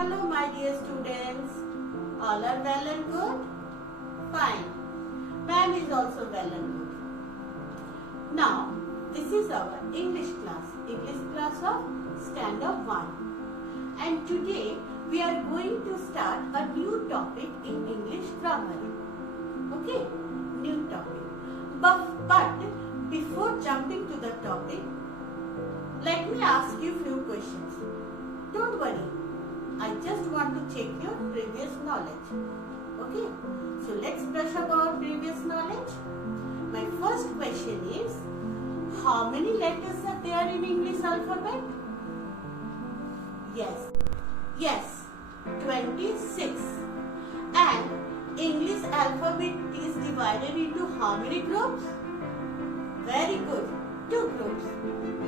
Hello my dear students. All are well and good? Fine. Ma'am is also well and good. Now, this is our English class of Standard 1. And today we are going to start a new topic in English grammar. Okay? New topic. But before jumping to the topic, let me ask you few questions. Don't worry. I just want to check your previous knowledge. Okay? So let's brush up our previous knowledge. My first question is, how many letters are there in English alphabet? Yes, 26. And English alphabet is divided into how many groups? Very good. 2 groups,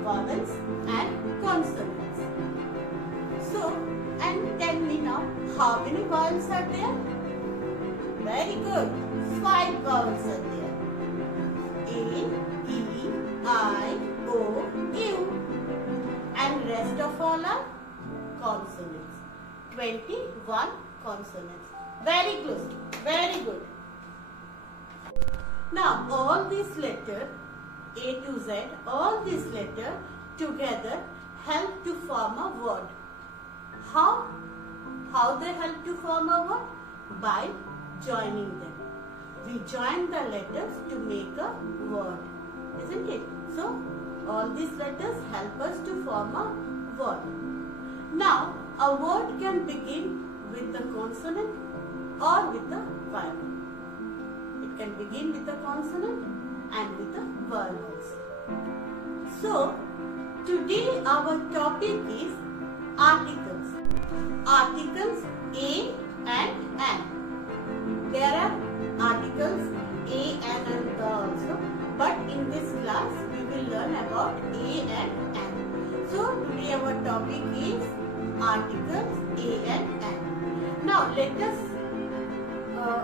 vowels and consonants. So, and tell me now, how many vowels are there? Very good. 5 vowels are there. A, E, I, O, U. And rest of all are consonants. 21 consonants. Very good. Very good. Now, all these letters, A to Z, all these letters together help to form a word. How they help to form a word? By joining them. We join the letters to make a word, isn't it? So, all these letters help us to form a word. Now, a word can begin with the consonant or with the vowel. It can begin with the consonant and with the vowel also. So, today our topic is articles. Articles A and An. There are articles A, An and The also. But in this class we will learn about A and An. So, today our topic is articles A and An. Now, let us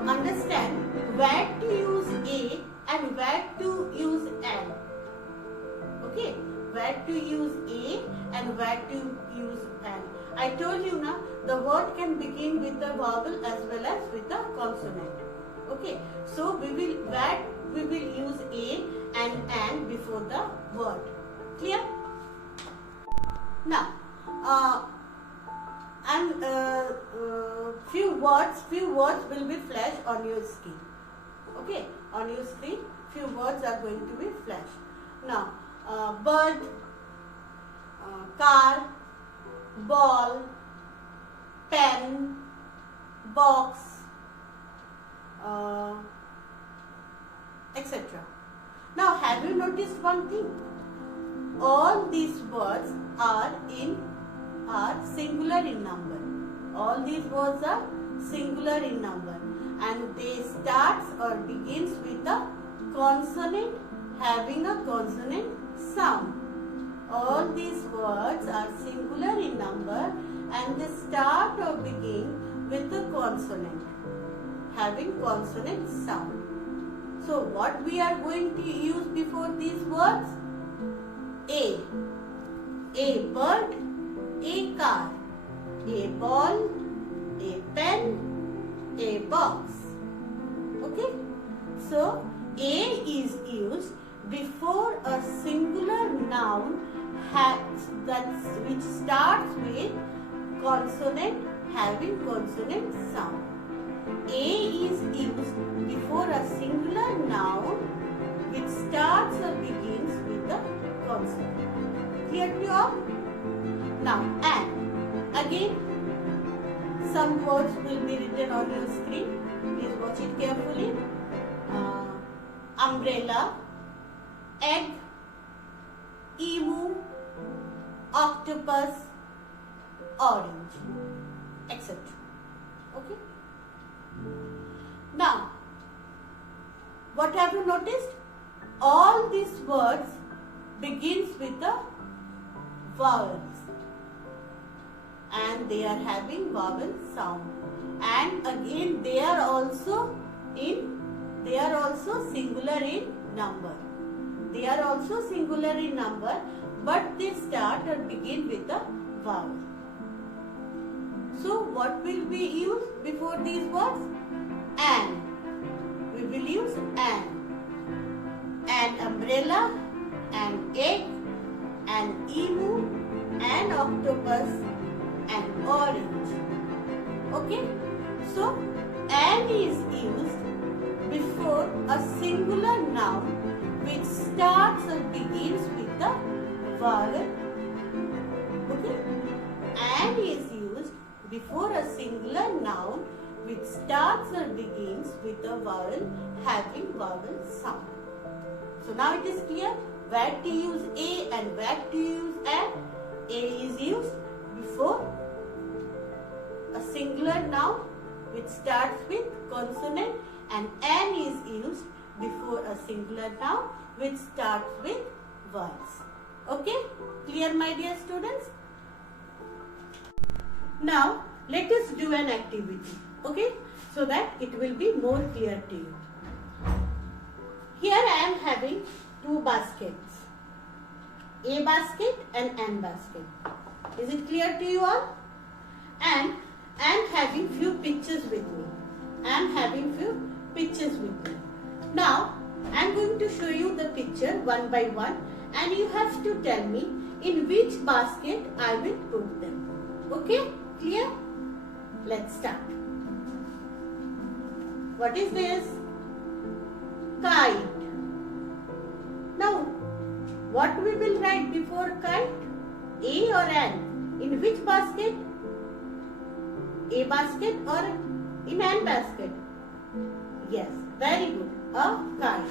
understand where to use A and where to use An. Okay, where to use A and where to use An. I told you now, the word can begin with the vowel as well as with the consonant. Okay, so we will use A and An before the word. Clear? Now, few words will be flashed on your screen. Okay, on your screen, few words are going to be flashed. Now, bird, car, ball, pen, box, etc. Now, have you noticed one thing? All these words are singular in number. All these words are singular in number, and they starts or begins with a consonant having a consonant sound. All these words are singular in number and they start or begin with a consonant having consonant sound. So what we are going to use before these words? A bird, a car, a ball, a pen, a box. Okay? So A is used before a singular noun which starts with consonant having consonant sound. A is used before a singular noun which starts or begins with a consonant. Clear to you all? Now, An. Again, some words will be written on your screen. Please watch it carefully. Umbrella, egg, emu, octopus, orange, etc. Okay? Now, what have you noticed? All these words begins with the vowels and they are having vowel sound, and again they are also singular in number. They are also singular in number, but they start or begin with a vowel. So what will be used before these words? An. We will use an. An umbrella, an egg, an emu, an octopus, an orange. Okay? So, an is used before a singular noun which starts or begins with the vowel. Okay? An is used before a singular noun which starts or begins with a vowel having vowel sound. So now it is clear where to use a and where to use an. A is used before a singular noun which starts with consonant, and an is used before a singular noun which starts with vowels. Okay? Clear, my dear students? Now let us do an activity. Okay? So that it will be more clear to you. Here I am having two baskets. A basket and an basket. Is it clear to you all? And I am having few pictures with me. Now I am going to show you the picture one by one, and you have to tell me in which basket I will put them. Okay? Clear? Let's start. What is this? Kite. Now, what we will write before kite? A or an? In which basket? A basket or in an basket? Yes, very good. A kite.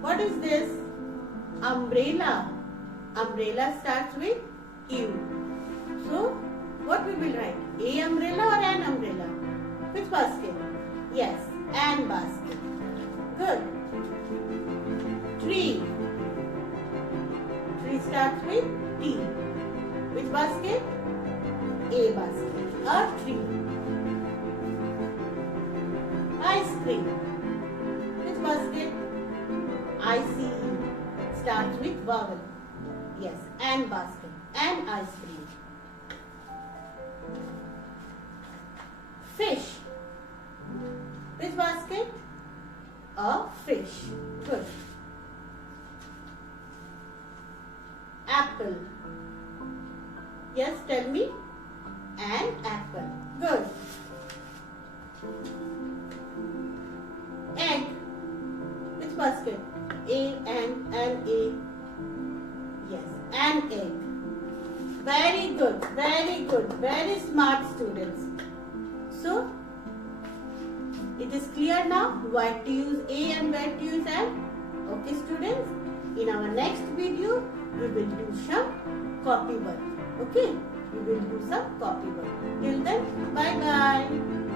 What is this? Umbrella. Umbrella starts with U. So, what we will write? A umbrella or an umbrella? Which basket? Yes, an basket. Good. Tree. Tree starts with T. Which basket? A basket. A tree. Ice cream. Which basket? ICE. Starts with vowel. Yes, an basket. An ice cream. Fish. Which basket? A fish. Good. Apple. Yes, tell me. An apple. Good. Egg. Which basket? An A. Yes, an egg. Very good, very good, very smart students. So, it is clear now where to use A and where to use an. Okay, students, in our next video, we will do some copy work. Okay, we will do some copy work. Till then, bye-bye.